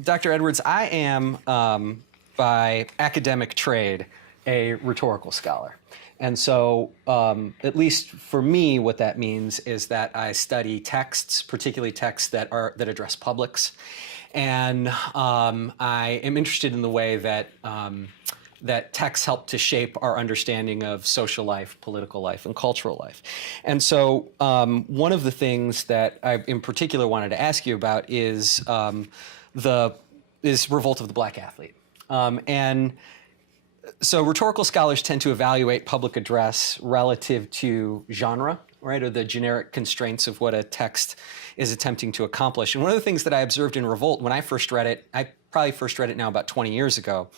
Dr. Edwards, I am, by academic trade, a rhetorical scholar. And so, at least for me, what that means is that I study texts, particularly texts that address publics, and I am interested in the way that that texts help to shape our understanding of social life, political life, and cultural life. And so, one of the things that I, in particular, wanted to ask you about is Revolt of the Black Athlete. And so rhetorical scholars tend to evaluate public address relative to genre, right, or the generic constraints of what a text is attempting to accomplish. And one of the things that I observed in Revolt when I first read it, I probably first read it now about 20 years ago,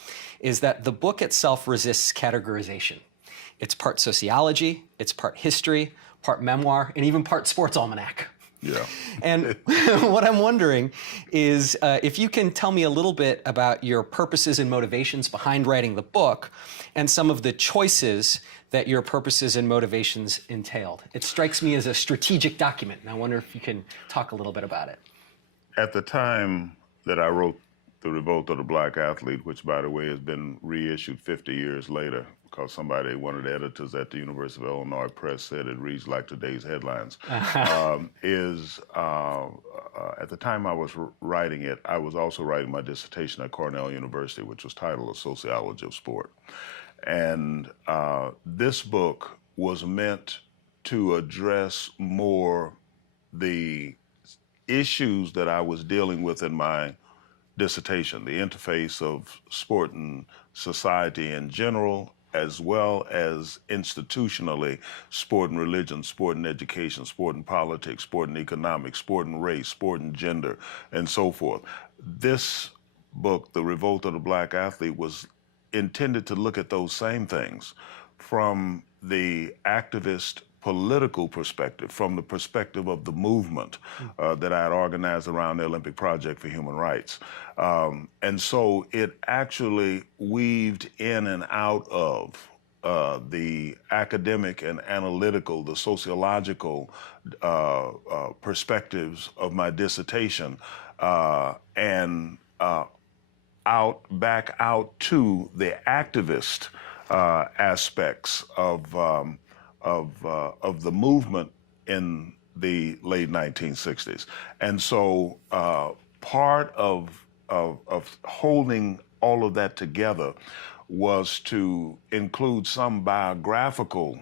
is that the book itself resists categorization. It's part sociology, it's part history, part memoir, and even part sports almanac. Yeah. And what I'm wondering is if you can tell me a little bit about your purposes and motivations behind writing the book and some of the choices that your purposes and motivations entailed. It strikes me as a strategic document, and I wonder if you can talk a little bit about it. At the time that I wrote The Revolt of the Black Athlete, which, by the way, has been reissued 50 years later, because somebody, one of the editors at the University of Illinois Press, said it reads like today's headlines, at the time I was writing it, I was also writing my dissertation at Cornell University, which was titled A Sociology of Sport. And this book was meant to address more the issues that I was dealing with in my dissertation, the interface of sport and society in general, as well as institutionally, sport and religion, sport and education, sport and politics, sport and economics, sport and race, sport and gender, and so forth. This book, The Revolt of the Black Athlete, was intended to look at those same things from the activist political perspective, from the perspective of the movement that I had organized around the Olympic Project for Human Rights. And so it actually weaved in and out of the academic and analytical, the sociological perspectives of my dissertation, and back out to the activist aspects of the movement in the late 1960s. And so part of holding all of that together was to include some biographical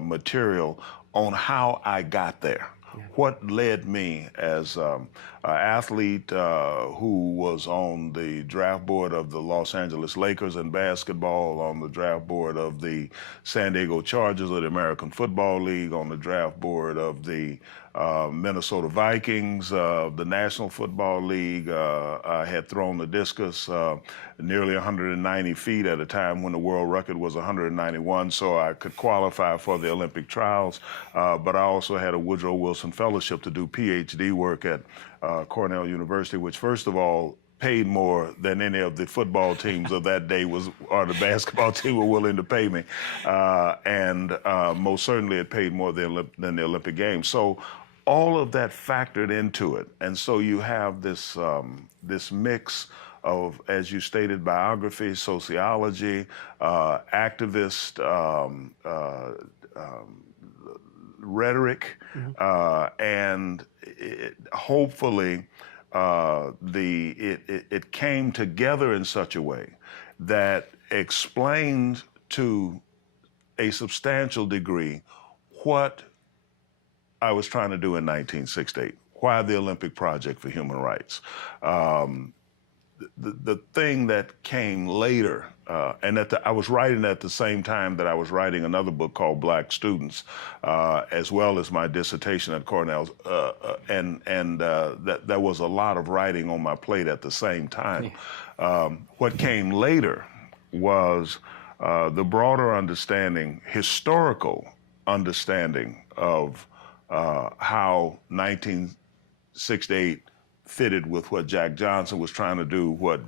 material on how I got there. Yeah. What led me as an athlete who was on the draft board of the Los Angeles Lakers in basketball, on the draft board of the San Diego Chargers of the American Football League, on the draft board of the Minnesota Vikings, the National Football League. I had thrown the discus nearly 190 feet at a time when the world record was 191, so I could qualify for the Olympic trials. But I also had a Woodrow Wilson Fellowship to do PhD work at Cornell University, which, first of all, paid more than any of the football teams of that day or the basketball team were willing to pay me. And most certainly it paid more than the Olympic Games. So all of that factored into it. And so you have this, this mix of, as you stated, biography, sociology, activist, rhetoric, and hopefully it came together in such a way that explained to a substantial degree what I was trying to do in 1968, why the Olympic Project for Human Rights. The thing that came later, and I was writing at the same time that I was writing another book called Black Students, as well as my dissertation at Cornell, and there was a lot of writing on my plate at the same time. What came later was the broader understanding, historical understanding of how 1968 fitted with what Jack Johnson was trying to do, what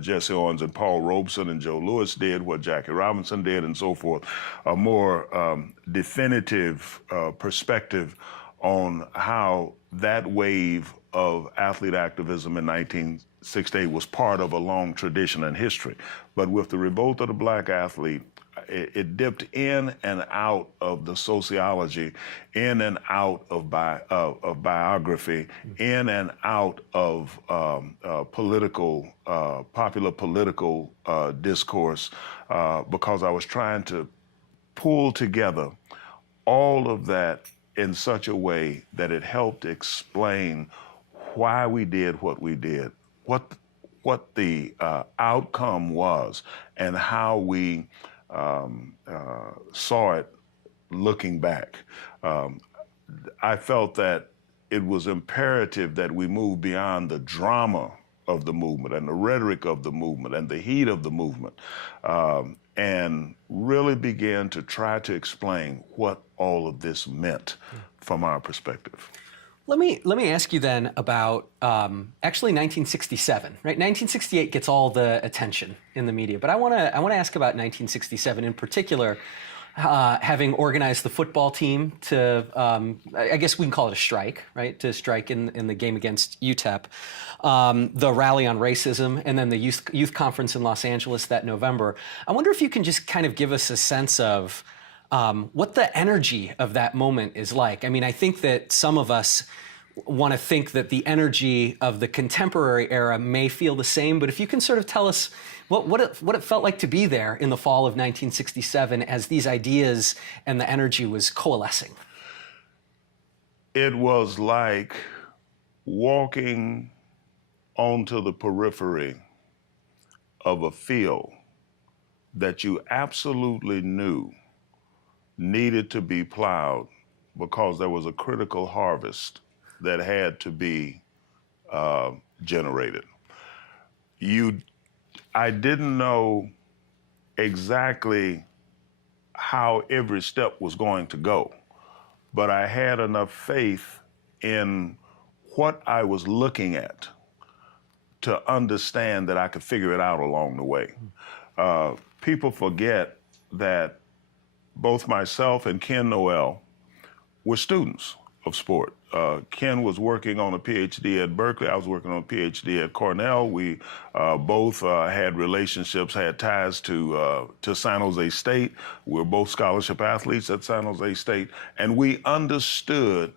Jesse Owens and Paul Robeson and Joe Louis did, what Jackie Robinson did, and so forth. A more definitive perspective on how that wave of athlete activism in 1968 '68 was part of a long tradition and history. But with the revolt of the black athlete, it dipped in and out of the sociology, in and out of biography, in and out of popular political discourse, because I was trying to pull together all of that in such a way that it helped explain why we did what we did, what the outcome was, and how we saw it looking back. I felt that it was imperative that we move beyond the drama of the movement and the rhetoric of the movement and the heat of the movement, and really began to try to explain what all of this meant from our perspective. Let me ask you then about actually 1967, right? 1968 gets all the attention in the media, but I want to ask about 1967 in particular. Having organized the football team to, I guess we can call it a strike, right? To strike in the game against UTEP, the rally on racism, and then the youth conference in Los Angeles that November. I wonder if you can just kind of give us a sense of what the energy of that moment is like. I mean, I think that some of us want to think that the energy of the contemporary era may feel the same, but if you can sort of tell us what it felt like to be there in the fall of 1967 as these ideas and the energy was coalescing. It was like walking onto the periphery of a field that you absolutely knew needed to be plowed because there was a critical harvest that had to be generated. I didn't know exactly how every step was going to go, but I had enough faith in what I was looking at to understand that I could figure it out along the way. People forget that both myself and Ken Noel were students of sport. Ken was working on a PhD at Berkeley. I was working on a PhD at Cornell. We both had relationships, had ties to San Jose State. We were both scholarship athletes at San Jose State, and we understood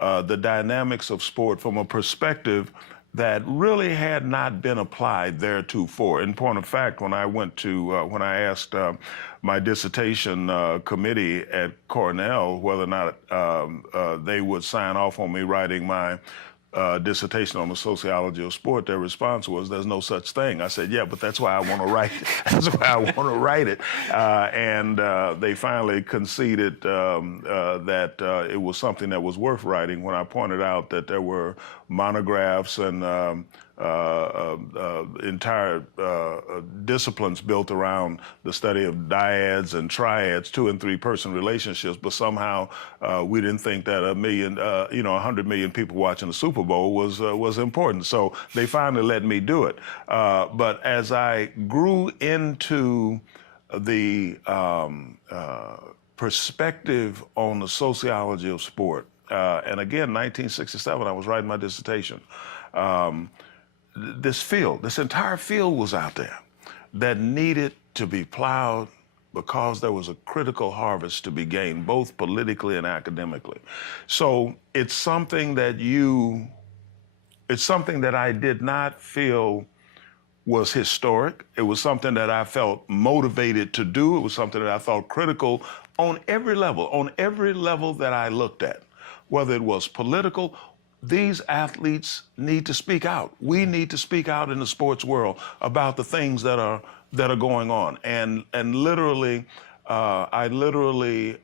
the dynamics of sport from a perspective that really had not been applied theretofore. In point of fact, when I asked my dissertation committee at Cornell whether or not they would sign off on me writing my dissertation on the sociology of sport, their response was, "There's no such thing." I said, "Yeah, but that's why I want to write it. That's why I want to write it." And they finally conceded that it was something that was worth writing when I pointed out that there were monographs and entire disciplines built around the study of dyads and triads, 2- and 3-person relationships, but somehow we didn't think that 100 million people watching the Super Bowl was important. So they finally let me do it. But as I grew into the perspective on the sociology of sport, and again, 1967, I was writing my dissertation. This entire field was out there that needed to be plowed because there was a critical harvest to be gained, both politically and academically. So it's something that I did not feel was historic. It was something that I felt motivated to do. It was something that I thought critical on every level that I looked at, whether it was political. These athletes need to speak out. We need to speak out in the sports world about the things that are going on. And literally, I literally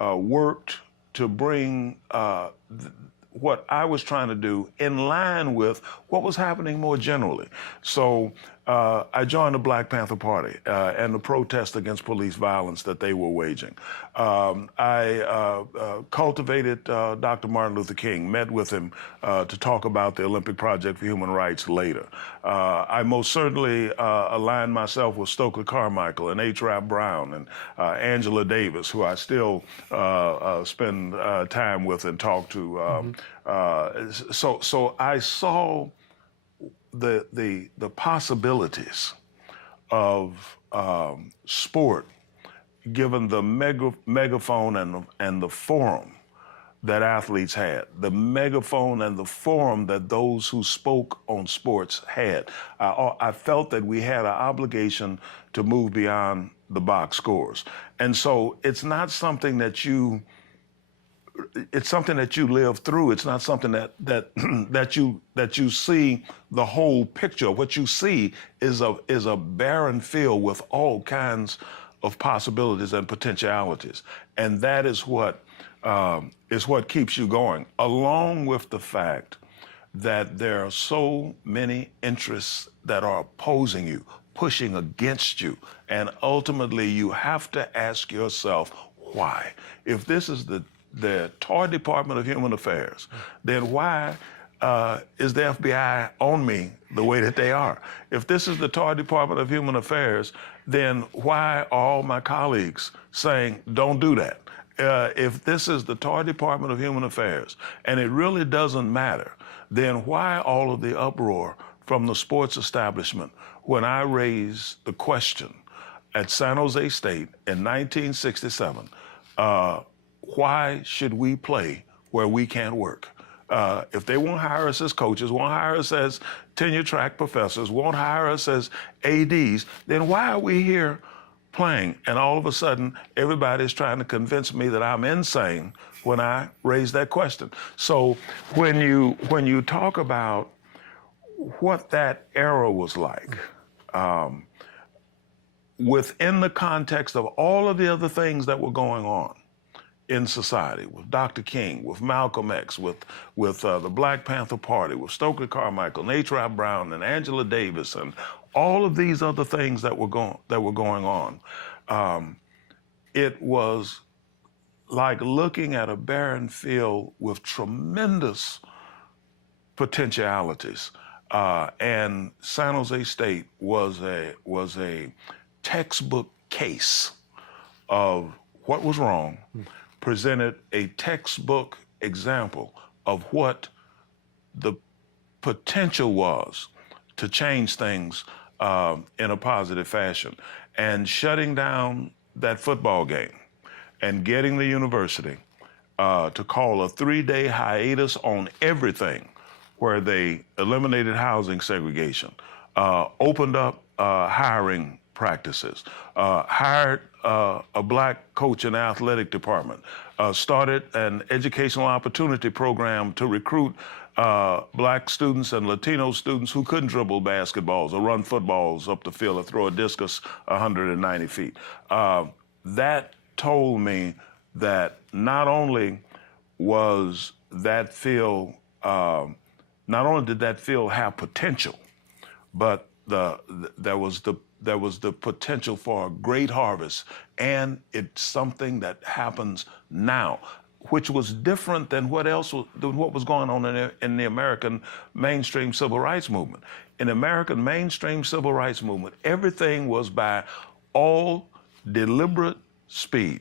worked to bring what I was trying to do in line with what was happening more generally. So I joined the Black Panther Party and the protest against police violence that they were waging. I cultivated Dr. Martin Luther King, met with him to talk about the Olympic Project for Human Rights later. I most certainly aligned myself with Stokely Carmichael and H. Rap Brown and Angela Davis, who I still spend time with and talk to. So I saw the possibilities of sport, given the megaphone and the forum that athletes had, the megaphone and the forum that those who spoke on sports had. I felt that we had an obligation to move beyond the box scores. And so it's not something that it's something that you live through. It's not something that that you see the whole picture. What you see is a barren field with all kinds of possibilities and potentialities, and that is what keeps you going, along with the fact that there are so many interests that are opposing you, pushing against you, and ultimately you have to ask yourself why. If this is the Toy Department of Human Affairs, then why is the FBI on me the way that they are? If this is the Toy Department of Human Affairs, then why are all my colleagues saying, don't do that? If this is the Toy Department of Human Affairs, and it really doesn't matter, then why all of the uproar from the sports establishment when I raised the question at San Jose State in 1967, why should we play where we can't work? If they won't hire us as coaches, won't hire us as tenure track professors, won't hire us as ADs, then why are we here playing? And all of a sudden, everybody's trying to convince me that I'm insane when I raise that question. So when you talk about what that era was like, within the context of all of the other things that were going on in society, with Dr. King, with Malcolm X, with the Black Panther Party, with Stokely Carmichael, H. Rap Brown, and Angela Davis, and all of these other things that were going on, it was like looking at a barren field with tremendous potentialities. And San Jose State was a textbook case of what was wrong, presented a textbook example of what the potential was to change things in a positive fashion. And shutting down that football game and getting the university to call a 3-day hiatus on everything, where they eliminated housing segregation, opened up hiring practices, hired a black coach in the athletic department, started an educational opportunity program to recruit black students and Latino students who couldn't dribble basketballs or run footballs up the field or throw a discus 190 feet. That told me that not only was that field, not only did that field have potential, but there was the potential for a great harvest, and it's something that happens now, which was different than what was going on in the American mainstream civil rights movement. In the American mainstream civil rights movement, everything was by all deliberate speed.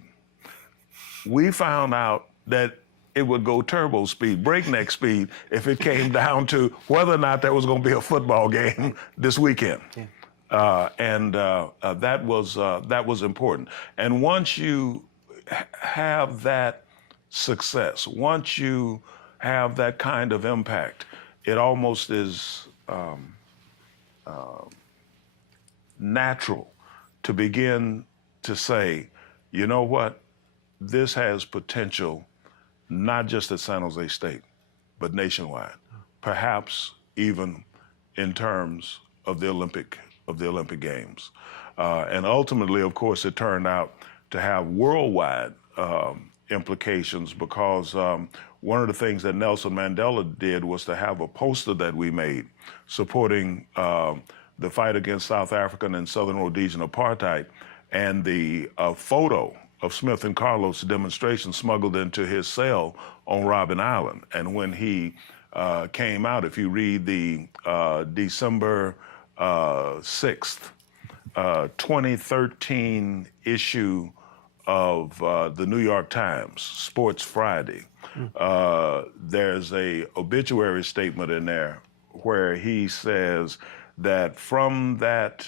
We found out that it would go turbo speed, breakneck speed, if it came down to whether or not there was going to be a football game this weekend. Yeah. That was important. And once you have that success, once you have that kind of impact, it almost is natural to begin to say, you know what, this has potential, not just at San Jose State, but nationwide, perhaps even in terms of the Olympic Games. And ultimately, of course, it turned out to have worldwide implications, because one of the things that Nelson Mandela did was to have a poster that we made supporting the fight against South African and Southern Rhodesian apartheid, and the photo of Smith and Carlos' demonstration smuggled into his cell on Robben Island. And when he came out, if you read the December 6th, 2013 issue of the New York Times, Sports Friday, there's a obituary statement in there where he says that from that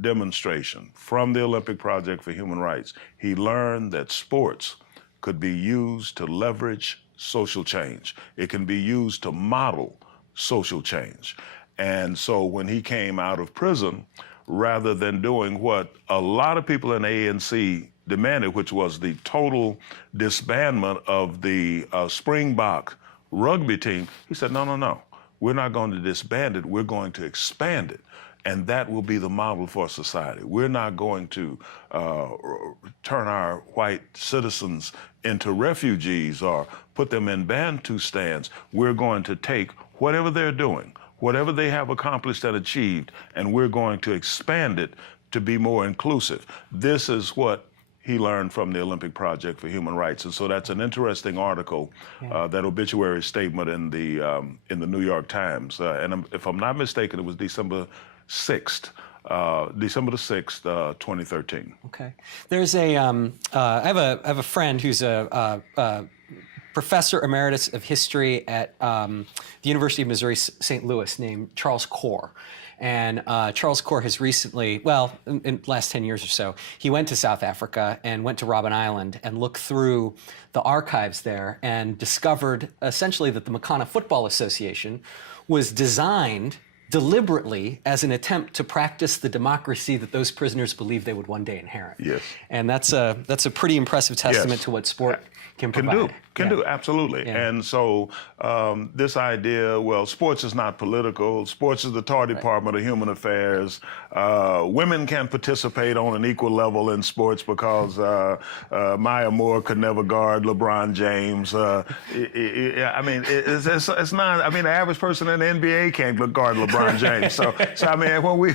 demonstration, from the Olympic Project for Human Rights, he learned that sports could be used to leverage social change. It can be used to model social change. And so when he came out of prison, rather than doing what a lot of people in the ANC demanded, which was the total disbandment of the Springbok rugby team, he said, no, no, no. We're not going to disband it. We're going to expand it. And that will be the model for society. We're not going to turn our white citizens into refugees or put them in Bantustans. We're going to take whatever they're doing, whatever they have accomplished and achieved, and we're going to expand it to be more inclusive. This is what he learned from the Olympic Project for Human Rights. And so that's an interesting article, that obituary statement in the New York Times. And if I'm not mistaken, it was December 6th, 2013. Okay. There's a, I have a friend who's a professor emeritus of history at the University of Missouri St. Louis named Charles Core. And Charles Core has recently, well, in the last 10 years or so, he went to South Africa and went to Robben Island and looked through the archives there and discovered essentially that the Makana Football Association was designed deliberately as an attempt to practice the democracy that those prisoners believed they would one day inherit. Yes. And that's a pretty impressive testament to what sport can provide. Can do, absolutely. Yeah. And so this idea, well, sports is not political. Sports is the Tar Department of Human Affairs. Women can participate on an equal level in sports because Maya Moore could never guard LeBron James. I mean, it's not, I mean, the average person in the NBA can't guard LeBron James. So I mean, when we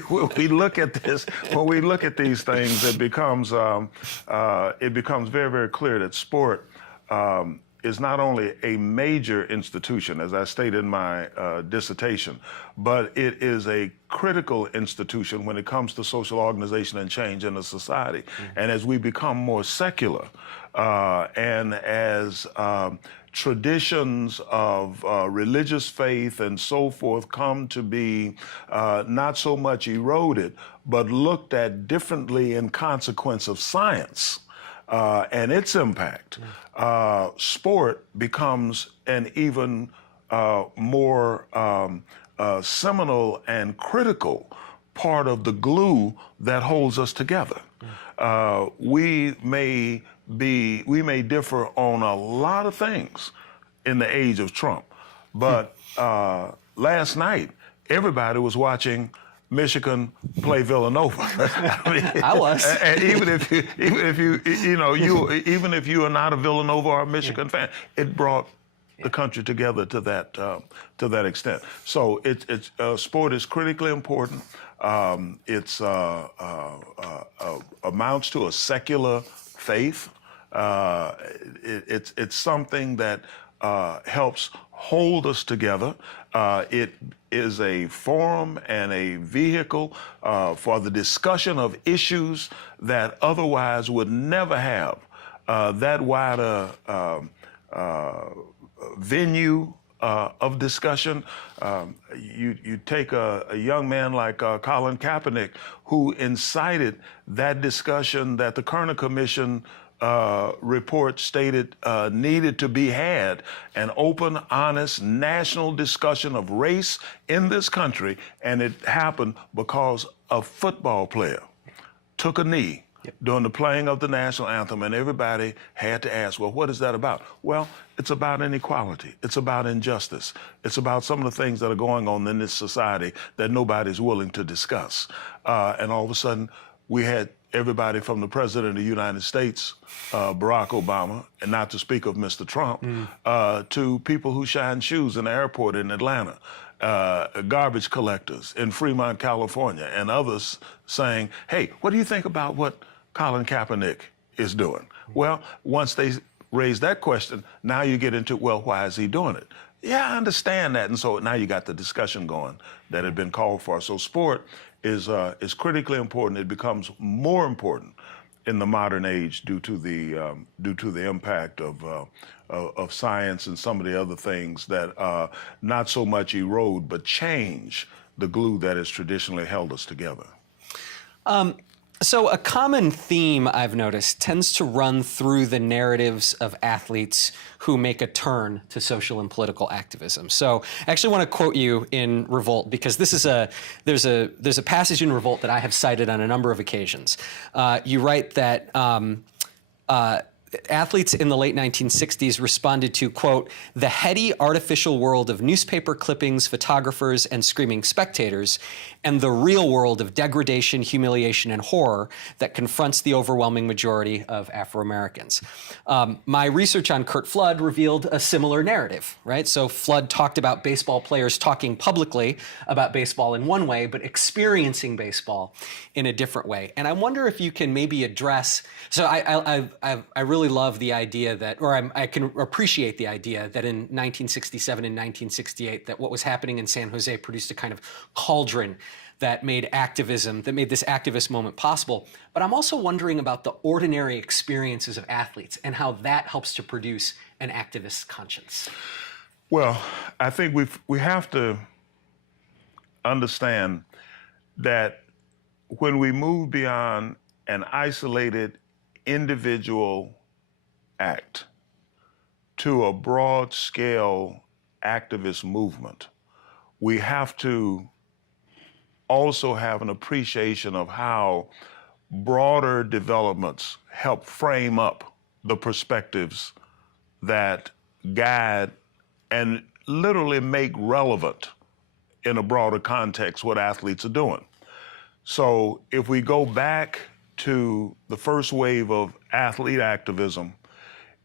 look at this, when we look at these things, it becomes very, very clear that sport is not only a major institution, as I stated in my dissertation, but it is a critical institution when it comes to social organization and change in a society. Mm-hmm. And as we become more secular, and as traditions of religious faith and so forth come to be not so much eroded, but looked at differently in consequence of science, and its impact, sport becomes an even more seminal and critical part of the glue that holds us together. We may differ on a lot of things in the age of Trump, but last night everybody was watching Michigan play Villanova. I mean, I was. And even if you are not a Villanova or a Michigan fan, it brought the country together to that extent. So sport is critically important. It's amounts to a secular faith. It's something that helps hold us together. It is a forum and a vehicle for the discussion of issues that otherwise would never have that wider venue of discussion. You take a young man like Colin Kaepernick, who incited that discussion that the Kerner Commission report stated needed to be had, an open, honest, national discussion of race in this country, and it happened because a football player took a knee during the playing of the national anthem, and everybody had to ask, well, what is that about? Well, it's about inequality. It's about injustice. It's about some of the things that are going on in this society that nobody's willing to discuss. And all of a sudden, we had everybody from the President of the United States, Barack Obama, and not to speak of Mr. Trump, to people who shine shoes in the airport in Atlanta, garbage collectors in Fremont, California, and others saying, hey, what do you think about what Colin Kaepernick is doing? Well, once they raise that question, now you get into, well, why is he doing it? Yeah, I understand that. And so now you got the discussion going that had been called for. So sport is critically important. It becomes more important in the modern age due to the impact of science and some of the other things that not so much erode but change the glue that has traditionally held us together. So a common theme I've noticed tends to run through the narratives of athletes who make a turn to social and political activism. So I actually want to quote you in Revolt, because this is there's a passage in Revolt that I have cited on a number of occasions. You write that athletes in the late 1960s responded to, quote, the heady artificial world of newspaper clippings, photographers, and screaming spectators, and the real world of degradation, humiliation, and horror that confronts the overwhelming majority of Afro-Americans. My research on Curt Flood revealed a similar narrative, right? So Flood talked about baseball players talking publicly about baseball in one way, but experiencing baseball in a different way. And I wonder if you can maybe address, so I really love the idea that, or I can appreciate the idea that in 1967 and 1968, that what was happening in San Jose produced a kind of cauldron that made activism, that made this activist moment possible. But I'm also wondering about the ordinary experiences of athletes and how that helps to produce an activist conscience. Well, I think we have to understand that when we move beyond an isolated individual act to a broad-scale activist movement, we have to also have an appreciation of how broader developments help frame up the perspectives that guide and literally make relevant in a broader context what athletes are doing. So if we go back to the first wave of athlete activism,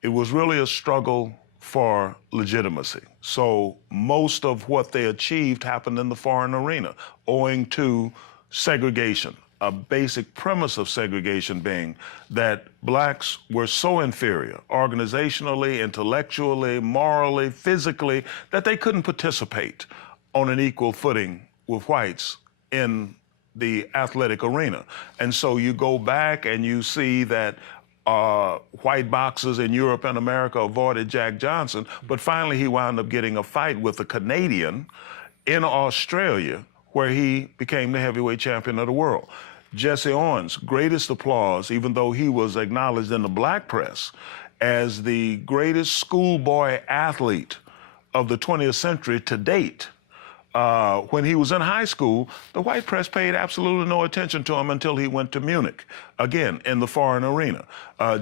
it was really a struggle for legitimacy. So most of what they achieved happened in the foreign arena, owing to segregation. A basic premise of segregation being that blacks were so inferior, organizationally, intellectually, morally, physically, that they couldn't participate on an equal footing with whites in the athletic arena. And so you go back and you see that white boxers in Europe and America avoided Jack Johnson, but finally he wound up getting a fight with a Canadian in Australia, where he became the heavyweight champion of the world. Jesse Owens, greatest applause, even though he was acknowledged in the black press as the greatest schoolboy athlete of the 20th century to date. When he was in high school, the white press paid absolutely no attention to him until he went to Munich, again, in the foreign arena.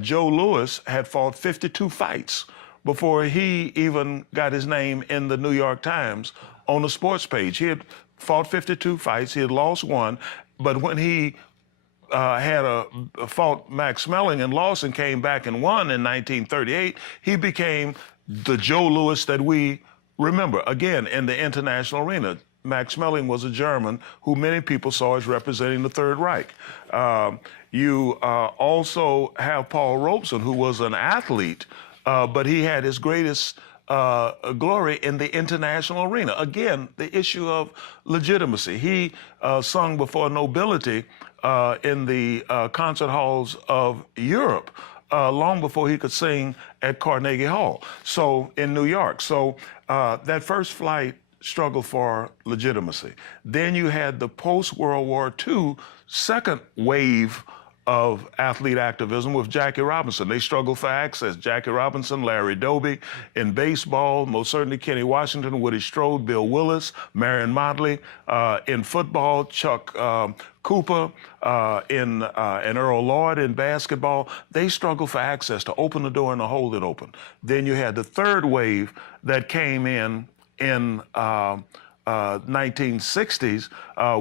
Joe Louis had fought 52 fights before he even got his name in the New York Times on the sports page. He had fought 52 fights, he had lost one, but when he fought Max Schmeling and lost and came back and won in 1938, he became the Joe Louis that we remember, again, in the international arena. Max Schmeling was a German who many people saw as representing the Third Reich. You also have Paul Robeson, who was an athlete, but he had his greatest glory in the international arena. Again, the issue of legitimacy. He sung before nobility in the concert halls of Europe, long before he could sing at Carnegie Hall, so in New York. So that first flight struggled for legitimacy. Then you had the post-World War II second wave of athlete activism with Jackie Robinson. They struggled for access. Jackie Robinson, Larry Doby. In baseball, most certainly Kenny Washington, Woody Strode, Bill Willis, Marion Motley. In football, Chuck Cooper, and Earl Lloyd. In basketball, they struggled for access, to open the door and to hold it open. Then you had the third wave that came in 1960s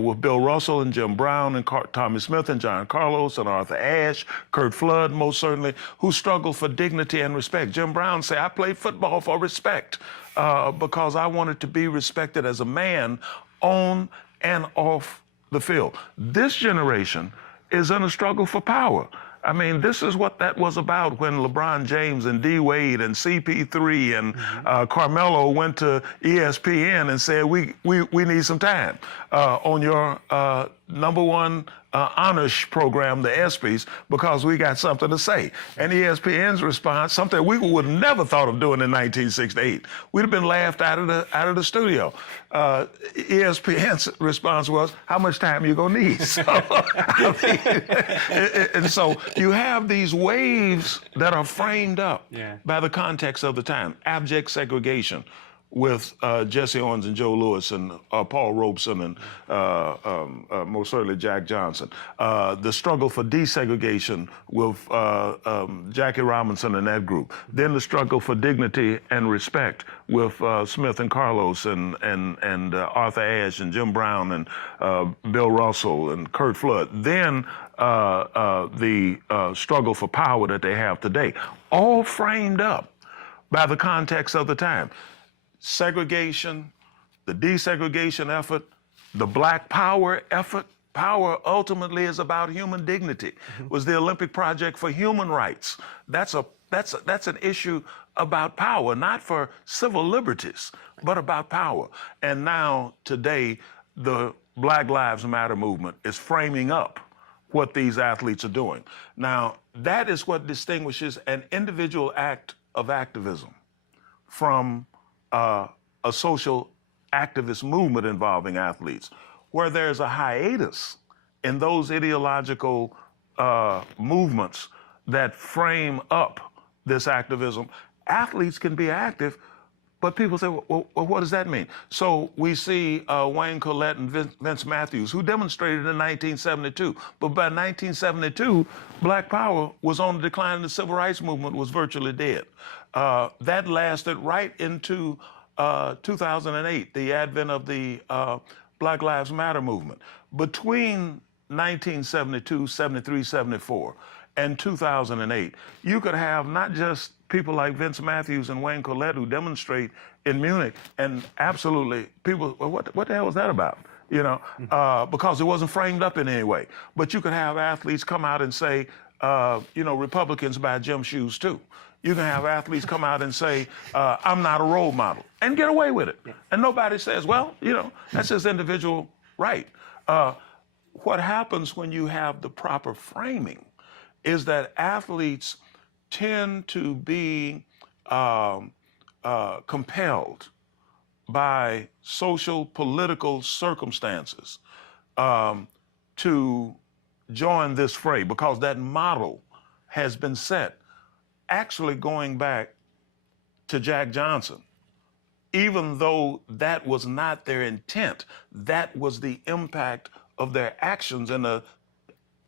with Bill Russell and Jim Brown and Tommy Smith and John Carlos and Arthur Ashe, Curt Flood, most certainly, who struggled for dignity and respect. Jim Brown said, I played football for respect because I wanted to be respected as a man on and off the field. This generation is in a struggle for power. I mean, this is what that was about when LeBron James and D. Wade and CP3 and Carmelo went to ESPN and said, we need some time on your number one honors program, the ESPYs, because we got something to say. And ESPN's response, something we would have never thought of doing in 1968. We'd have been laughed out of the studio. ESPN's response was, "How much time you gonna need?" So, I mean, and so you have these waves that are framed up by the context of the time. Abject segregation with Jesse Owens and Joe Louis and Paul Robeson and most certainly Jack Johnson. The struggle for desegregation with Jackie Robinson and that group. Then the struggle for dignity and respect with Smith and Carlos and Arthur Ashe and Jim Brown and Bill Russell and Curt Flood. Then the struggle for power that they have today. All framed up by the context of the time. Segregation, the desegregation effort, the Black Power effort. Power ultimately is about human dignity. Was the Olympic Project for human rights. That's an issue about power, not for civil liberties, but about power. And now, today, the Black Lives Matter movement is framing up what these athletes are doing. Now, that is what distinguishes an individual act of activism from a social activist movement involving athletes, where there's a hiatus in those ideological movements that frame up this activism. Athletes can be active, but people say, well, what does that mean? So we see Wayne Collette and Vince Matthews, who demonstrated in 1972. But by 1972, Black Power was on the decline and the civil rights movement was virtually dead. That lasted right into 2008, the advent of the Black Lives Matter movement. Between 1972, 73, 74, and 2008, you could have not just people like Vince Matthews and Wayne Collette who demonstrate in Munich, and absolutely people, well, what the hell was that about? You know, because it wasn't framed up in any way. But you could have athletes come out and say, you know, Republicans buy gym shoes too. You can have athletes come out and say, I'm not a role model, and get away with it. And nobody says, well, you know, that's his individual right. What happens when you have the proper framing is that athletes tend to be compelled by social, political circumstances to join this fray, because that model has been set, actually going back to Jack Johnson. Even though that was not their intent, that was the impact of their actions in a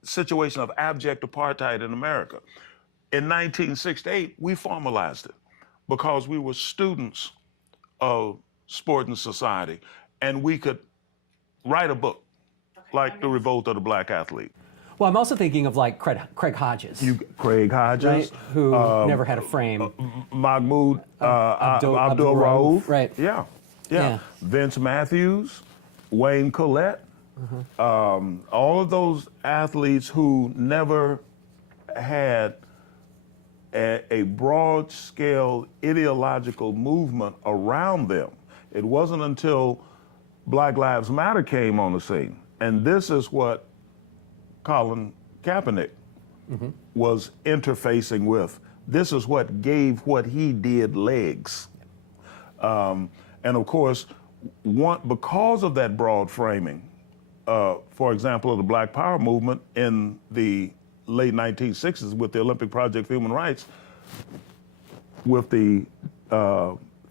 situation of abject apartheid in America. In 1968, we formalized it because we were students of sport and society, and we could write a book like The Revolt of the Black Athlete. Well, I'm also thinking of like Craig Hodges, Craig Hodges, right? Who never had a frame. Mahmoud Abdul Rauf, right? Yeah. Vince Matthews, Wayne Collette, all of those athletes who never had a broad-scale ideological movement around them. It wasn't until Black Lives Matter came on the scene, and this is what Colin Kaepernick was interfacing with. This is what gave what he did legs. And of course, because of that broad framing, for example, of the Black Power movement in the late 1960s with the Olympic Project for Human Rights, with the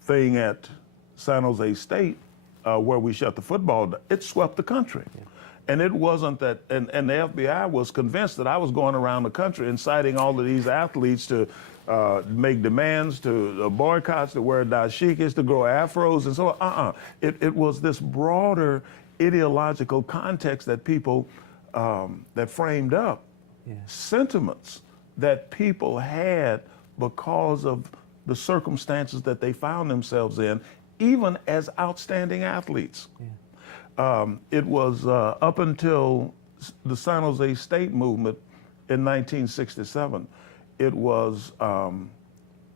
thing at San Jose State where we shut the football down, it swept the country. And it wasn't that, and the FBI was convinced that I was going around the country inciting all of these athletes to make demands, to boycotts, to wear dashikis, to grow afros, and so on. It was this broader ideological context that people, that framed up sentiments that people had because of the circumstances that they found themselves in, even as outstanding athletes. It was up until the San Jose State movement in 1967, it was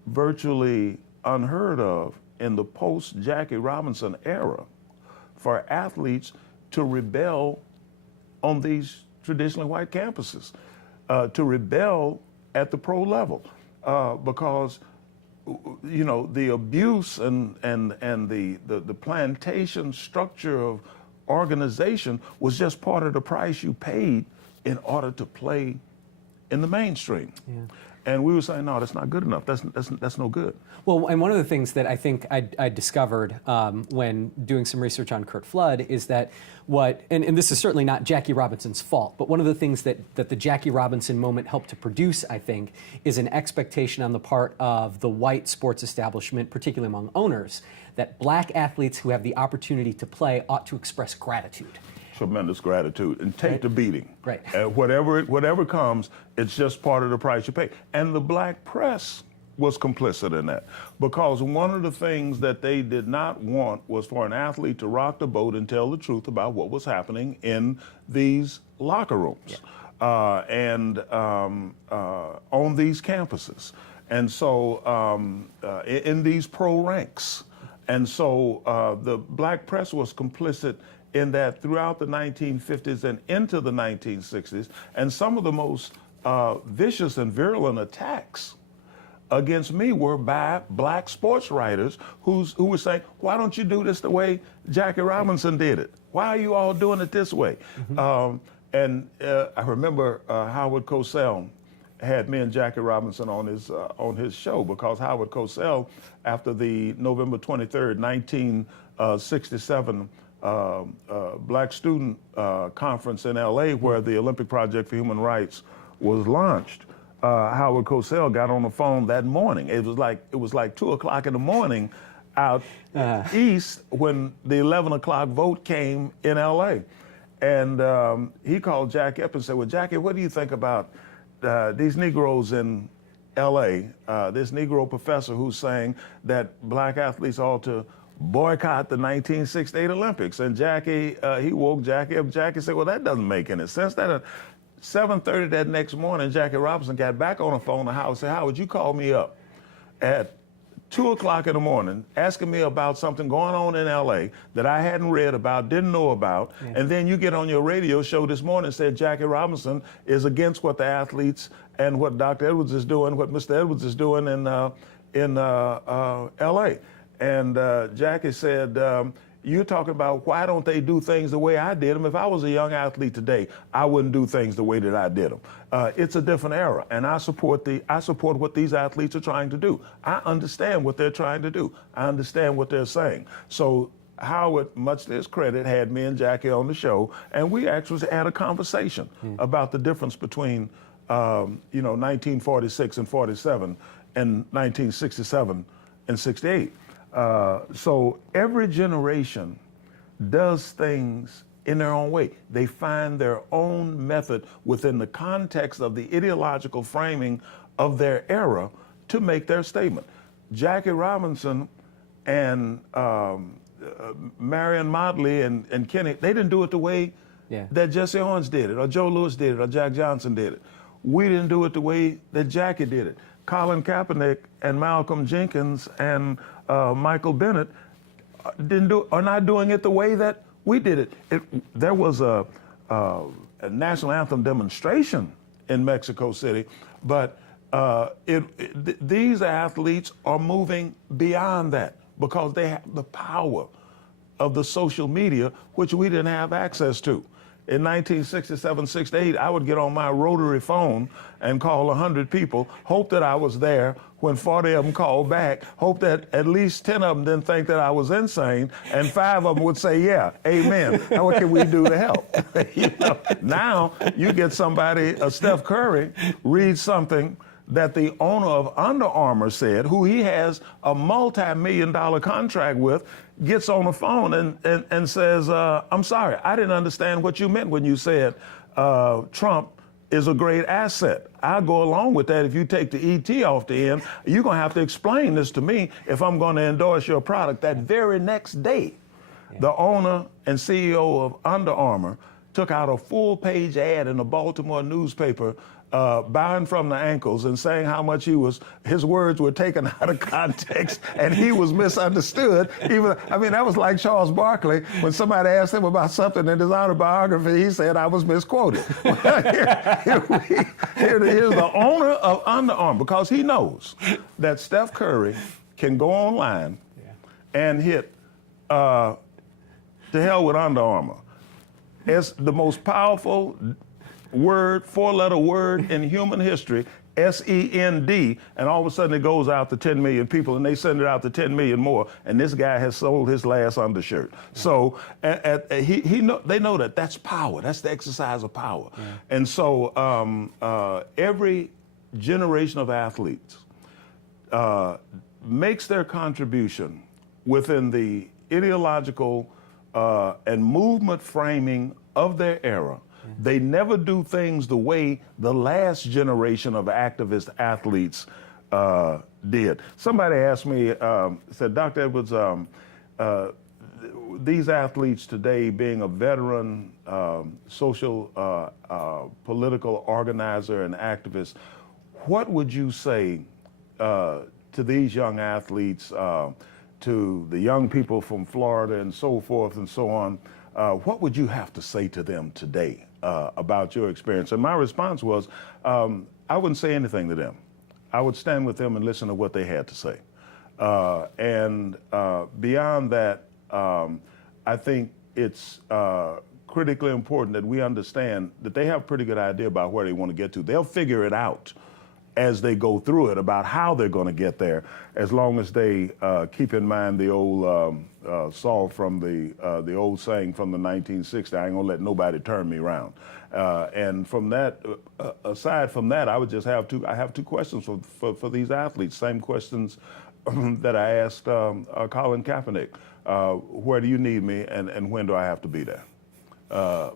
virtually unheard of in the post-Jackie Robinson era for athletes to rebel on these traditionally white campuses to rebel at the pro level because the abuse and the plantation structure of organization was just part of the price you paid in order to play in the mainstream. Yeah. And we were saying, no, that's not good enough. That's no good. Well, and one of the things that I think I discovered when doing some research on Curt Flood is that and this is certainly not Jackie Robinson's fault, but one of the things that the Jackie Robinson moment helped to produce, I think, is an expectation on the part of the white sports establishment, particularly among owners, that black athletes who have the opportunity to play ought to express gratitude. Tremendous gratitude and take the beating. Right. Whatever comes, it's just part of the price you pay. And the black press was complicit in that because one of the things that they did not want was for an athlete to rock the boat and tell the truth about what was happening in these locker rooms and on these campuses. And so in these pro ranks. And so the black press was complicit in that throughout the 1950s and into the 1960s, and some of the most vicious and virulent attacks against me were by black sports writers who were saying, why don't you do this the way Jackie Robinson did it? Why are you all doing it this way? Mm-hmm. I remember Howard Cosell had me and Jackie Robinson on his show because Howard Cosell, after the November 23rd, 1967 Black Student Conference in LA, where the Olympic Project for Human Rights was launched, Howard Cosell got on the phone that morning. It was like 2 o'clock in the morning out east when the 11 o'clock vote came in LA. And he called Jackie up and said, well, Jackie, what do you think about these Negroes in LA, this Negro professor who's saying that black athletes ought to boycott the 1968 Olympics? And Jackie, he woke Jackie up. Jackie said, well, that doesn't make any sense. That at 7:30 that next morning, Jackie Robinson got back on the phone to Howard and said, Howard, you called me up at 2 o'clock in the morning asking me about something going on in LA that I hadn't read about, didn't know about. Yeah. And then you get on your radio show this morning and said Jackie Robinson is against what the athletes and what Dr. Edwards is doing, what Mr. Edwards is doing in LA. And Jackie said, you're talking about why don't they do things the way I did them? If I was a young athlete today, I wouldn't do things the way that I did them. It's a different era, and I support what these athletes are trying to do. I understand what they're trying to do. I understand what they're saying. So Howard, much to his credit, had me and Jackie on the show, and we actually had a conversation about the difference between 1946 and 47 and 1967 and 68. So every generation does things in their own way. They find their own method within the context of the ideological framing of their era to make their statement. Jackie Robinson and Marion Motley and Kenny, they didn't do it the way that Jesse Owens did it, or Joe Louis did it, or Jack Johnson did it. We didn't do it the way that Jackie did it. Colin Kaepernick and Malcolm Jenkins and Michael Bennett are not doing it the way that we did it. There was a national anthem demonstration in Mexico City, but these athletes are moving beyond that because they have the power of the social media, which we didn't have access to. In 1967, 68, I would get on my rotary phone and call 100 people, hope that I was there when 40 of them called back, hope that at least 10 of them didn't think that I was insane, and 5 of them would say, yeah, amen. Now what can we do to help? Now you get somebody, Steph Curry, reads something that the owner of Under Armour said, who he has a multi-million-dollar contract with, gets on the phone and says, I'm sorry, I didn't understand what you meant when you said Trump is a great asset. I'll go along with that if you take the ET off the end. You're going to have to explain this to me if I'm going to endorse your product. That very next day, the owner and CEO of Under Armour took out a full-page ad in the Baltimore newspaper bowing from the ankles and saying how much his words were taken out of context and he was misunderstood. That was like Charles Barkley when somebody asked him about something in his autobiography, he said, I was misquoted. Here's the owner of Under Armour, because he knows that Steph Curry can go online and hit to hell with Under Armour. It's the most powerful word, four-letter word in human history, SEND, and all of a sudden it goes out to 10 million people, and they send it out to 10 million more, and this guy has sold his last undershirt. So they know that that's power. That's the exercise of power. Yeah. And so every generation of athletes makes their contribution within the ideological and movement framing of their era. They never do things the way the last generation of activist athletes did. Somebody asked me, said, Dr. Edwards, these athletes today, being a veteran social, political organizer and activist, what would you say to these young athletes, to the young people from Florida and so forth and so on? What would you have to say to them today about your experience? And my response was, I wouldn't say anything to them. I would stand with them and listen to what they had to say. And beyond that, I think it's critically important that we understand that they have a pretty good idea about where they want to get to. They'll figure it out as they go through it about how they're going to get there, as long as they keep in mind the old saw from the old saying from the 1960s, I ain't gonna let nobody turn me around. And from that, aside from that, I would just have two questions for these athletes, same questions that I asked Colin Kaepernick. Where do you need me, and when do I have to be there?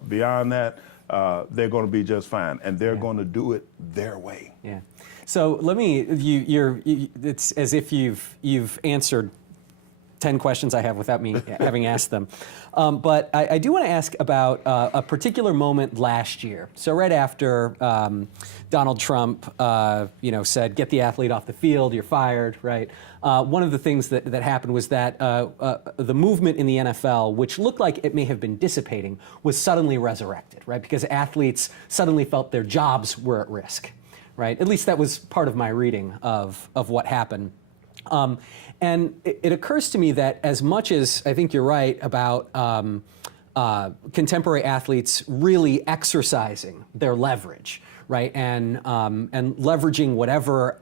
Beyond that, they're going to be just fine, and they're going to do it their way. Yeah. So let me. It's as if you've answered 10 questions I have without me having asked them. But I do want to ask about a particular moment last year. So right after Donald Trump, said, "Get the athlete off the field, you're fired," right? One of the things that happened was that the movement in the NFL, which looked like it may have been dissipating, was suddenly resurrected, right? Because athletes suddenly felt their jobs were at risk, right? At least that was part of my reading of what happened. And it occurs to me that as much as I think you're right about contemporary athletes really exercising their leverage, right, and leveraging whatever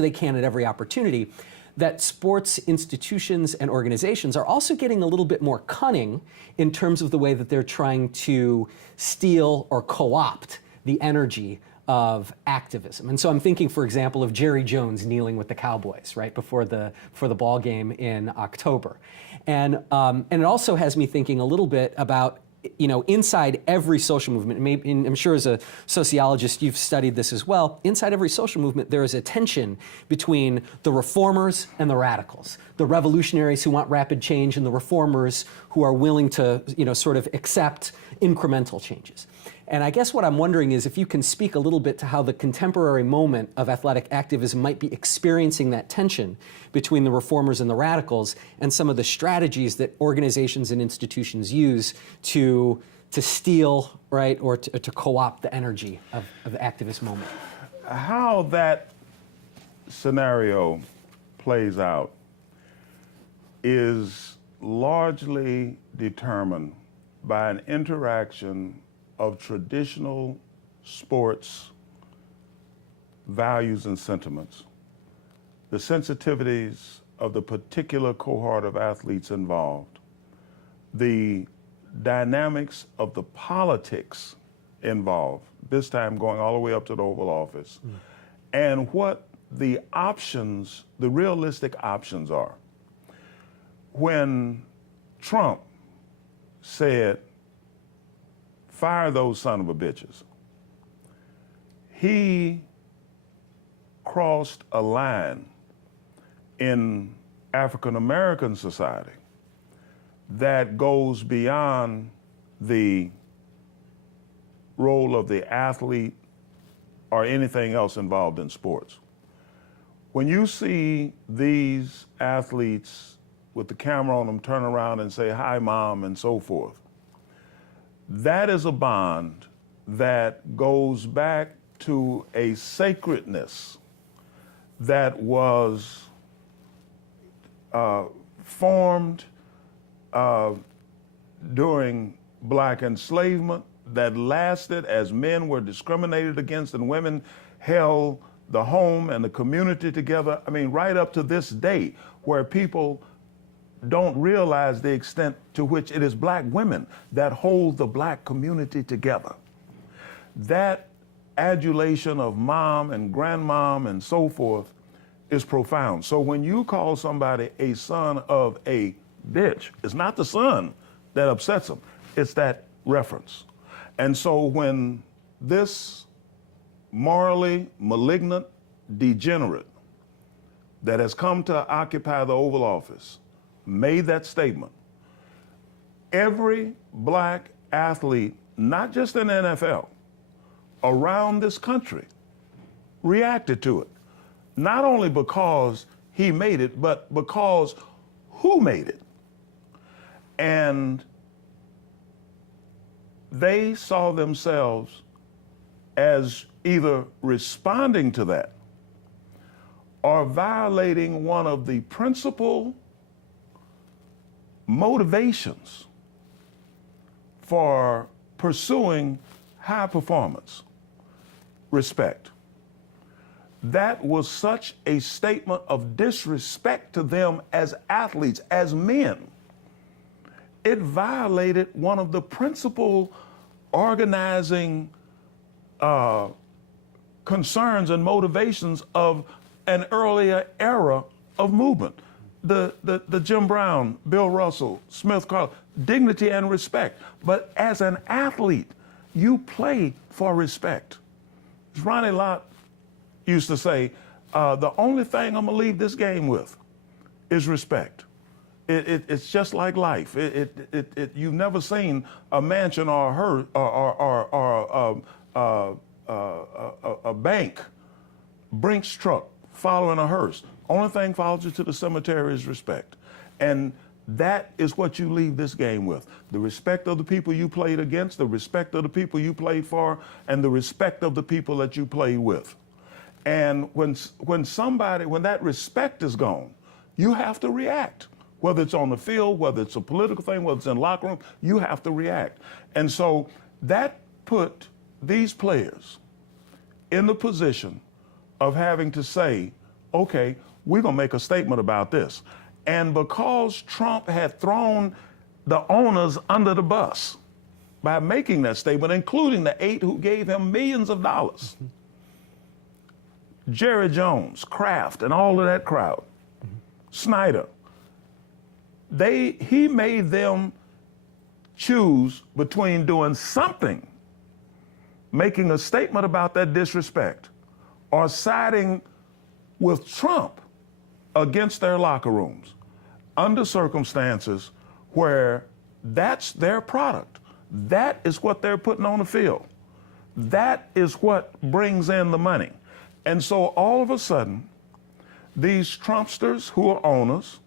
they can at every opportunity, that sports institutions and organizations are also getting a little bit more cunning in terms of the way that they're trying to steal or co-opt the energy of activism. And so I'm thinking, for example, of Jerry Jones kneeling with the Cowboys right before the ball game in October, and it also has me thinking a little bit about inside every social movement. Maybe, I'm sure as a sociologist you've studied this as well. Inside every social movement, there is a tension between the reformers and the radicals, the revolutionaries who want rapid change, and the reformers who are willing to sort of accept incremental changes. And I guess what I'm wondering is if you can speak a little bit to how the contemporary moment of athletic activism might be experiencing that tension between the reformers and the radicals, and some of the strategies that organizations and institutions use to steal, right, or to co-opt the energy of the activist moment. How that scenario plays out is largely determined by an interaction of traditional sports values and sentiments, the sensitivities of the particular cohort of athletes involved, the dynamics of the politics involved, this time going all the way up to the Oval Office, and what the options, the realistic options are. When Trump said, "Fire those son of a bitches," he crossed a line in African American society that goes beyond the role of the athlete or anything else involved in sports. When you see these athletes with the camera on them turn around and say, "Hi, Mom," and so forth, that is a bond that goes back to a sacredness that was formed during black enslavement, that lasted as men were discriminated against and women held the home and the community together. I mean, right up to this day, where people don't realize the extent to which it is black women that hold the black community together. That adulation of mom and grandmom and so forth is profound. So when you call somebody a son of a bitch, it's not the son that upsets them, it's that reference. And so when this morally malignant degenerate that has come to occupy the Oval Office made that statement, every black athlete, not just in the NFL, around this country reacted to it. Not only because he made it, but because who made it. And they saw themselves as either responding to that or violating one of the principal motivations for pursuing high performance: respect. That was such a statement of disrespect to them as athletes, as men. It violated one of the principal organizing concerns and motivations of an earlier era of movement. The Jim Brown, Bill Russell, Smith Carter, dignity and respect. But as an athlete, you play for respect. As Ronnie Lott used to say, the only thing I'm gonna leave this game with is respect. It's just like life. You've never seen a mansion or a bank, Brinks truck following a hearse. Only thing follows you to the cemetery is respect. And that is what you leave this game with. The respect of the people you played against, the respect of the people you played for, and the respect of the people that you played with. And when that respect is gone, you have to react. Whether it's on the field, whether it's a political thing, whether it's in the locker room, you have to react. And so that put these players in the position of having to say, okay, we're gonna make a statement about this. And because Trump had thrown the owners under the bus by making that statement, including the 8 who gave him millions of dollars, Jerry Jones, Kraft, and all of that crowd, Snyder, he made them choose between doing something, making a statement about that disrespect, or siding with Trump against their locker rooms under circumstances where that's their product. That is what they're putting on the field. That is what brings in the money. And so all of a sudden, these Trumpsters who are owners,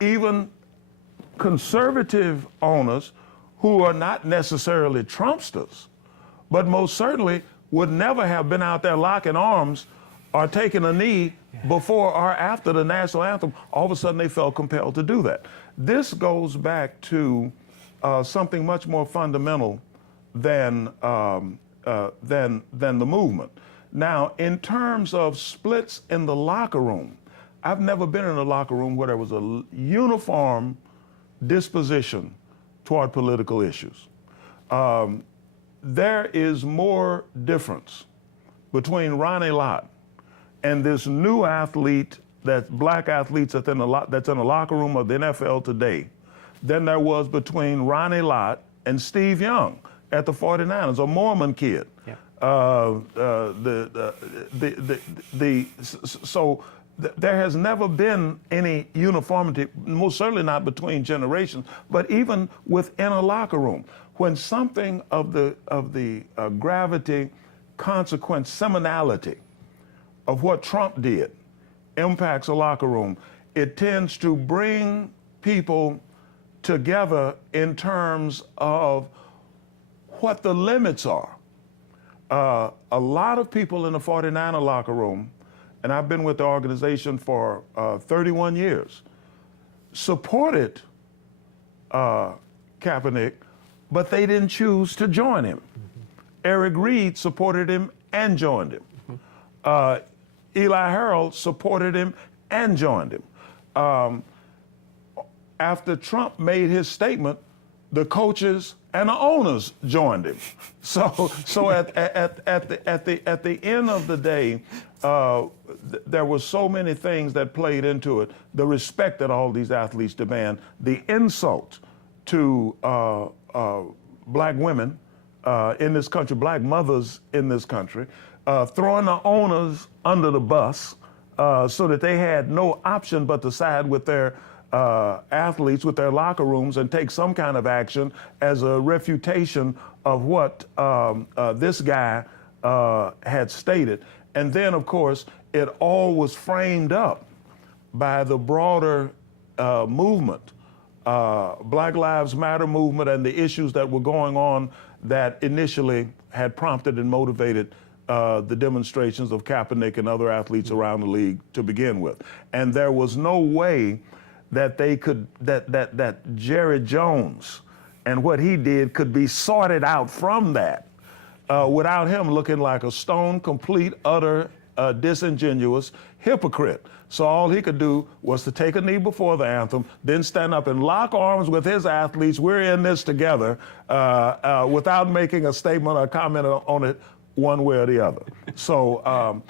even conservative owners who are not necessarily Trumpsters, but most certainly would never have been out there locking arms or taking a knee before or after the national anthem, all of a sudden they felt compelled to do that. This goes back to something much more fundamental than the movement. Now, in terms of splits in the locker room, I've never been in a locker room where there was a uniform disposition toward political issues. There is more difference between Ronnie Lott and this new athlete, that black athletes that's in the locker room of the NFL today, than there was between Ronnie Lott and Steve Young at the 49ers, a Mormon kid. Yeah. So there has never been any uniformity, most certainly not between generations, but even within a locker room. When something of the gravity, consequence, seminality of what Trump did impacts a locker room, it tends to bring people together in terms of what the limits are. A lot of people in the 49er locker room, and I've been with the organization for 31 years, supported Kaepernick, but they didn't choose to join him. Eric Reed supported him and joined him. Eli Harold supported him and joined him. After Trump made his statement, the coaches and the owners joined him. So at the end of the day, there were so many things that played into it. The respect that all these athletes demand, the insult to black women in this country, black mothers in this country, throwing the owners under the bus so that they had no option but to side with their athletes, with their locker rooms, and take some kind of action as a refutation of what this guy had stated. And then, of course, it all was framed up by the broader movement, Black Lives Matter movement, and the issues that were going on that initially had prompted and motivated the demonstrations of Kaepernick and other athletes around the league to begin with. And there was no way that they could, that Jerry Jones and what he did could be sorted out from that without him looking like a stone, complete, utter, disingenuous hypocrite. So all he could do was to take a knee before the anthem, then stand up and lock arms with his athletes. We're in this together, without making a statement or comment on it one way or the other. So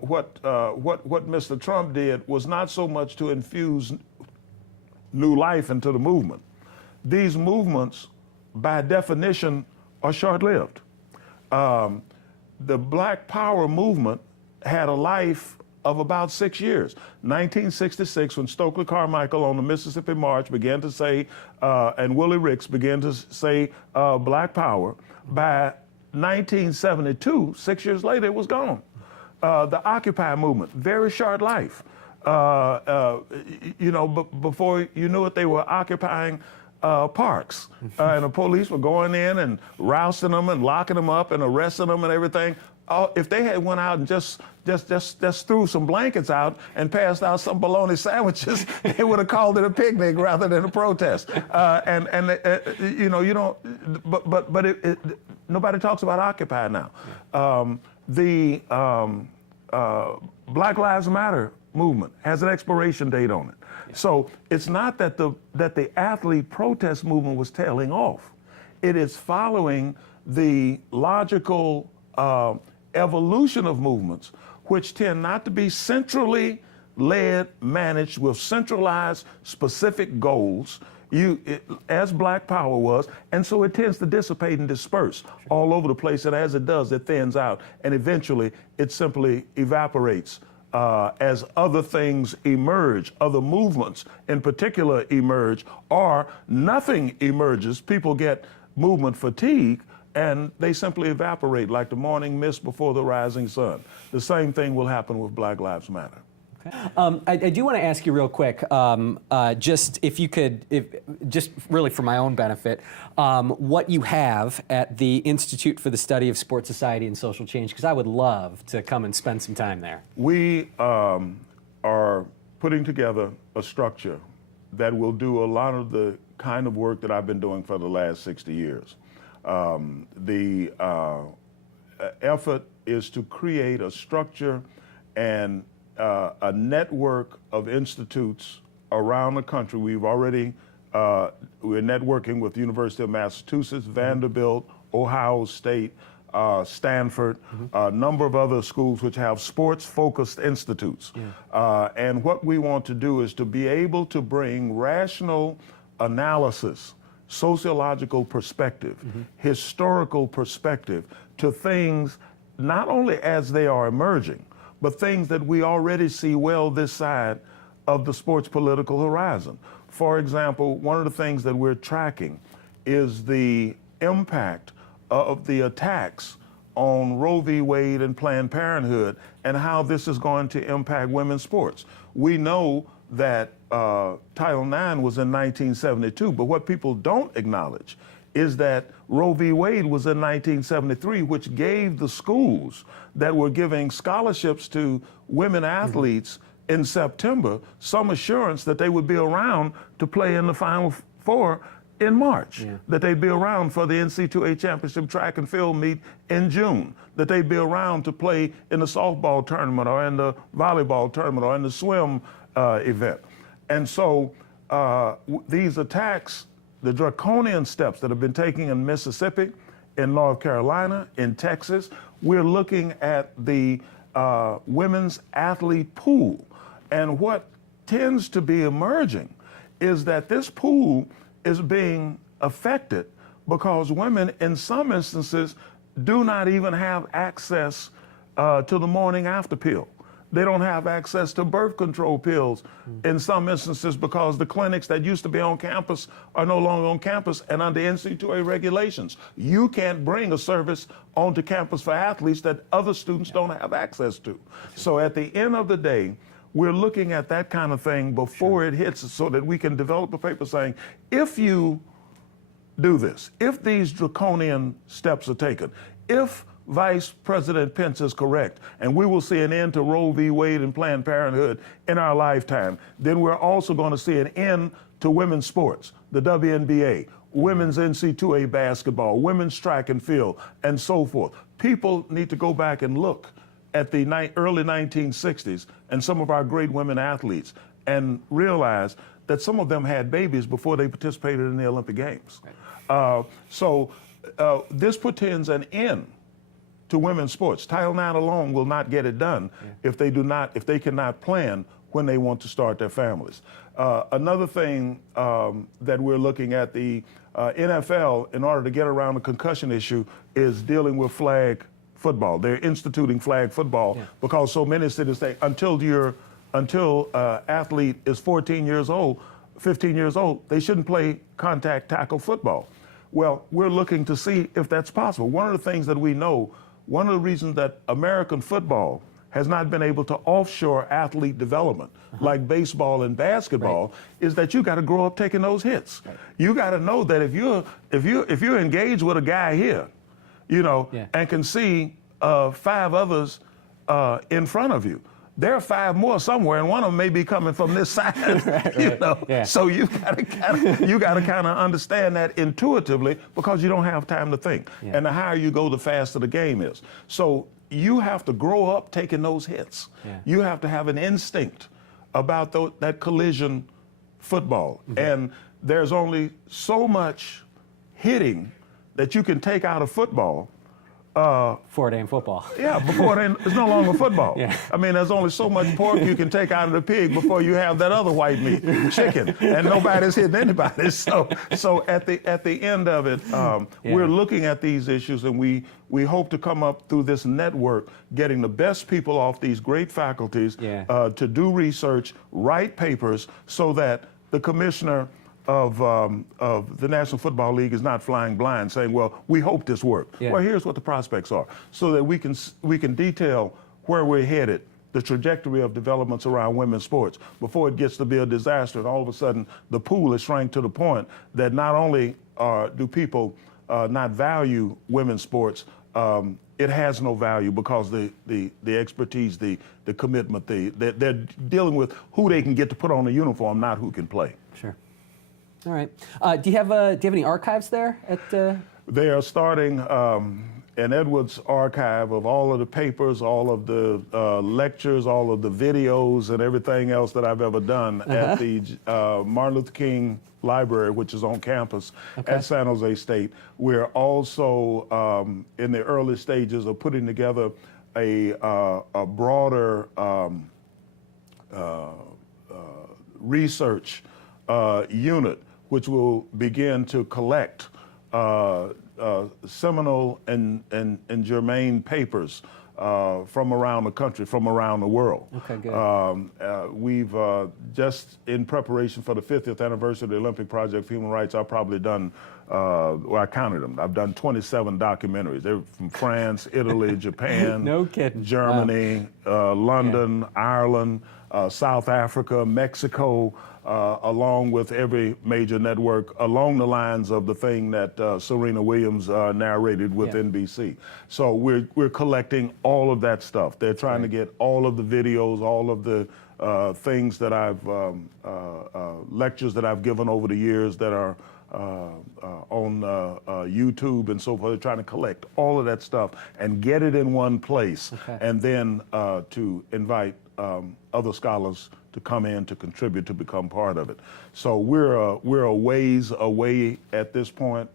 what Mr. Trump did was not so much to infuse new life into the movement. These movements, by definition, are short-lived. The Black Power movement had a life of about 6 years. 1966, when Stokely Carmichael on the Mississippi March began to say, and Willie Ricks began to say Black Power, by 1972, 6 years later, it was gone. The Occupy movement, very short life. Before you knew it, they were occupying parks, and the police were going in and rousting them and locking them up and arresting them and everything. If they had went out and just threw some blankets out and passed out some bologna sandwiches, they would have called it a picnic rather than a protest. Nobody talks about Occupy now. The Black Lives Matter movement has an expiration date on it. Yeah. So it's not that the athlete protest movement was tailing off. It is following the logical evolution of movements, which tend not to be centrally led, managed with centralized specific goals, as Black Power was, and so it tends to dissipate and disperse all over the place, and as it does, it thins out, and eventually it simply evaporates as other things emerge, other movements in particular emerge, or nothing emerges. People get movement fatigue, and they simply evaporate like the morning mist before the rising sun. The same thing will happen with Black Lives Matter. I do want to ask you real quick, just if you could, just really for my own benefit, what you have at the Institute for the Study of Sports Society and Social Change, because I would love to come and spend some time there. We are putting together a structure that will do a lot of the kind of work that I've been doing for the last 60 years. The effort is to create a structure and a network of institutes around the country. We've already, we're networking with the University of Massachusetts, Vanderbilt, Ohio State, Stanford, a number of other schools which have sports-focused institutes. And what we want to do is to be able to bring rational analysis, sociological perspective, historical perspective to things not only as they are emerging, but things that we already see well this side of the sports political horizon. For example, one of the things that we're tracking is the impact of the attacks on Roe v. Wade and Planned Parenthood and how this is going to impact women's sports. We know that Title IX was in 1972, but what people don't acknowledge is that Roe v. Wade was in 1973, which gave the schools that were giving scholarships to women athletes in September some assurance that they would be around to play in the Final Four in March, that they'd be around for the NCAA championship track and field meet in June, that they'd be around to play in the softball tournament or in the volleyball tournament or in the swim event. And so these attacks, the draconian steps that have been taken in Mississippi, in North Carolina, in Texas, we're looking at the women's athlete pool. And what tends to be emerging is that this pool is being affected because women, in some instances, do not even have access to the morning after pill. They don't have access to birth control pills in some instances because the clinics that used to be on campus are no longer on campus and under NCAA regulations. You can't bring a service onto campus for athletes that other students don't have access to. So at the end of the day, we're looking at that kind of thing before it hits so that we can develop a paper saying, if you do this, if these draconian steps are taken, if Vice President Pence is correct, and we will see an end to Roe v. Wade and Planned Parenthood in our lifetime, then we're also going to see an end to women's sports, the WNBA, women's NCAA basketball, women's track and field, and so forth. People need to go back and look at the early 1960s and some of our great women athletes and realize that some of them had babies before they participated in the Olympic Games. So this portends an end to women's sports. Title IX alone will not get it done if they cannot plan when they want to start their families. Another thing that we're looking at, the NFL, in order to get around the concussion issue, is dealing with flag football. They're instituting flag football because so many cities say until athlete is 15 years old, they shouldn't play contact tackle football. Well, we're looking to see if that's possible. One of the things that we know, one of the reasons that American football has not been able to offshore athlete development like baseball and basketball is that you got to grow up taking those hits. You got to know that if you're engaged with a guy here, and can see 5 others in front of you, there are 5 more somewhere, and one of them may be coming from this side. So you got to kind of understand that intuitively because you don't have time to think. And the higher you go, the faster the game is. So you have to grow up taking those hits. You have to have an instinct about that collision football. And there's only so much hitting that you can take out of football. Before it ain't football. Before it's no longer football. I mean, there's only so much pork you can take out of the pig before you have that other white meat, chicken, and nobody's hitting anybody. So at the end of it, we're looking at these issues, and we hope to come up through this network, getting the best people off these great faculties to do research, write papers, so that the commissioner of the National Football League is not flying blind, saying, "Well, we hope this works." Well, here's what the prospects are, so that we can detail where we're headed, the trajectory of developments around women's sports before it gets to be a disaster, and all of a sudden the pool is shrank to the point that not only do people not value women's sports, it has no value because the expertise, the commitment, they're dealing with who they can get to put on a uniform, not who can play. Sure. All right. Do you have any archives there at? They are starting an Edwards archive of all of the papers, all of the lectures, all of the videos, and everything else that I've ever done at the Martin Luther King Library, which is on campus at San Jose State. We're also in the early stages of putting together a broader research unit, which will begin to collect seminal and germane papers from around the country, from around the world. Okay, good. We've just in preparation for the 50th anniversary of the Olympic Project for Human Rights, I've probably done, well, I counted them. I've done 27 documentaries. They're from France, Italy, Japan, No kidding. Germany, London, Ireland, South Africa, Mexico, along with every major network along the lines of the thing that Serena Williams narrated with NBC. So we're collecting all of that stuff. They're trying to get all of the videos, all of the things that I've, lectures that I've given over the years that are on YouTube and so forth. They're trying to collect all of that stuff and get it in one place, and then to invite other scholars to come in to contribute to become part of it. So we're a ways away at this point.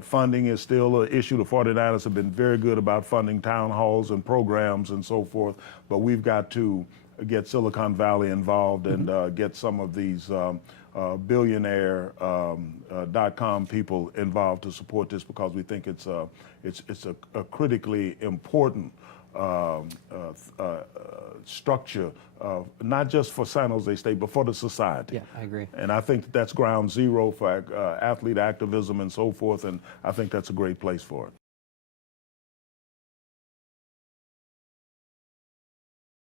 Funding is still an issue. The 49ers have been very good about funding town halls and programs and so forth, but we've got to get Silicon Valley involved and get some of these billionaire .com people involved to support this, because we think it's a critically important structure, not just for San Jose State, but for the society. Yeah, I agree. And I think that's ground zero for athlete activism and so forth, and I think that's a great place for it.